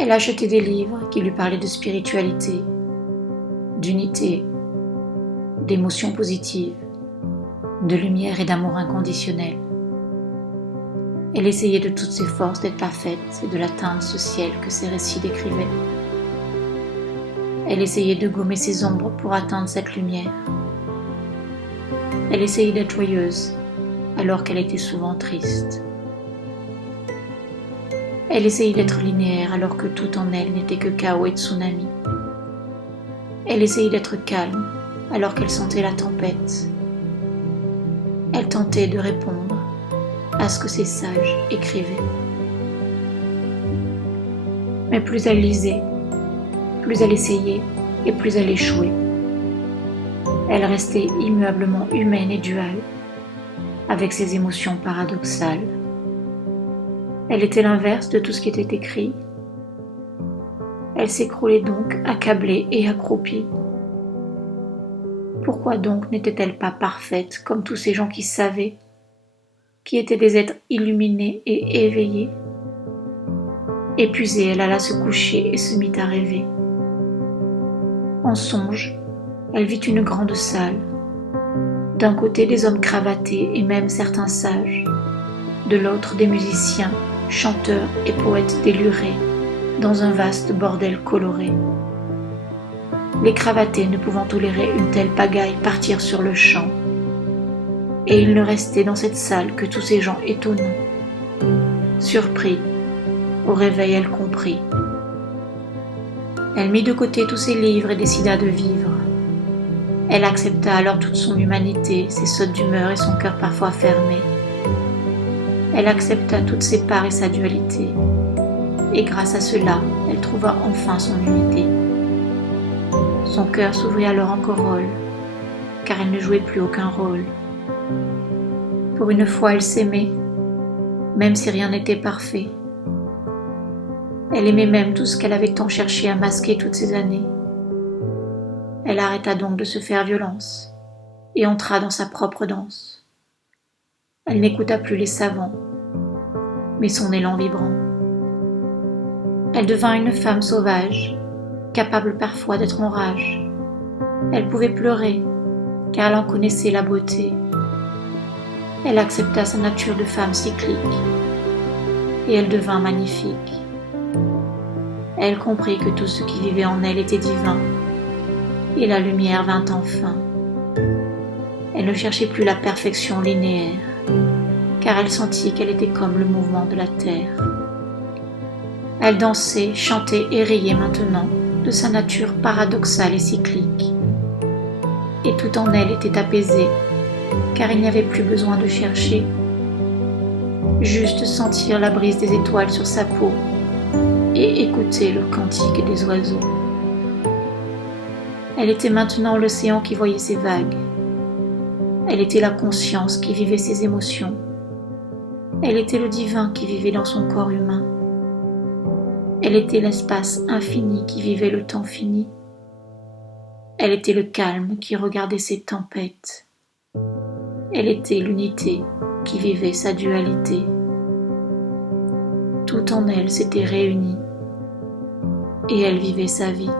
Elle achetait des livres qui lui parlaient de spiritualité, d'unité, d'émotions positives, de lumière et d'amour inconditionnel. Elle essayait de toutes ses forces d'être parfaite et de l'atteindre ce ciel que ses récits décrivaient. Elle essayait de gommer ses ombres pour atteindre cette lumière. Elle essayait d'être joyeuse alors qu'elle était souvent triste. Elle essayait d'être linéaire alors que tout en elle n'était que chaos et tsunami. Elle essayait d'être calme alors qu'elle sentait la tempête. Elle tentait de répondre à ce que ces sages écrivaient. Mais plus elle lisait, plus elle essayait et plus elle échouait. Elle restait immuablement humaine et duale, avec ses émotions paradoxales. Elle était l'inverse de tout ce qui était écrit. Elle s'écroulait donc accablée et accroupie. Pourquoi donc n'était-elle pas parfaite comme tous ces gens qui savaient, qui étaient des êtres illuminés et éveillés? Épuisée, elle alla se coucher et se mit à rêver. En songe, elle vit une grande salle. D'un côté des hommes cravatés et même certains sages, de l'autre des musiciens, chanteurs et poètes délurés, dans un vaste bordel coloré. Les cravatés ne pouvant tolérer une telle pagaille partirent sur le champ, et il ne restait dans cette salle que tous ces gens étonnants. Surpris, au réveil elle comprit. Elle mit de côté tous ses livres et décida de vivre. Elle accepta alors toute son humanité, ses sautes d'humeur et son cœur parfois fermé. Elle accepta toutes ses parts et sa dualité. Et grâce à cela, elle trouva enfin son unité. Son cœur s'ouvrit alors en Corolle, car elle ne jouait plus aucun rôle. Pour une fois, elle s'aimait, même si rien n'était parfait. Elle aimait même tout ce qu'elle avait tant cherché à masquer toutes ces années. Elle arrêta donc de se faire violence et entra dans sa propre danse. Elle n'écouta plus les savants, mais son élan vibrant. Elle devint une femme sauvage, capable parfois d'être en rage. Elle pouvait pleurer, car elle en connaissait la beauté. Elle accepta sa nature de femme cyclique, et elle devint magnifique. Elle comprit que tout ce qui vivait en elle était divin, et la lumière vint enfin. Elle ne cherchait plus la perfection linéaire, car elle sentit qu'elle était comme le mouvement de la terre. Elle dansait, chantait et riait maintenant de sa nature paradoxale et cyclique. Et tout en elle était apaisé, car il n'y avait plus besoin de chercher, juste sentir la brise des étoiles sur sa peau et écouter le cantique des oiseaux. Elle était maintenant l'océan qui voyait ses vagues. Elle était la conscience qui vivait ses émotions. Elle était le divin qui vivait dans son corps humain. Elle était l'espace infini qui vivait le temps fini. Elle était le calme qui regardait ses tempêtes. Elle était l'unité qui vivait sa dualité. Tout en elle s'était réuni et elle vivait sa vie.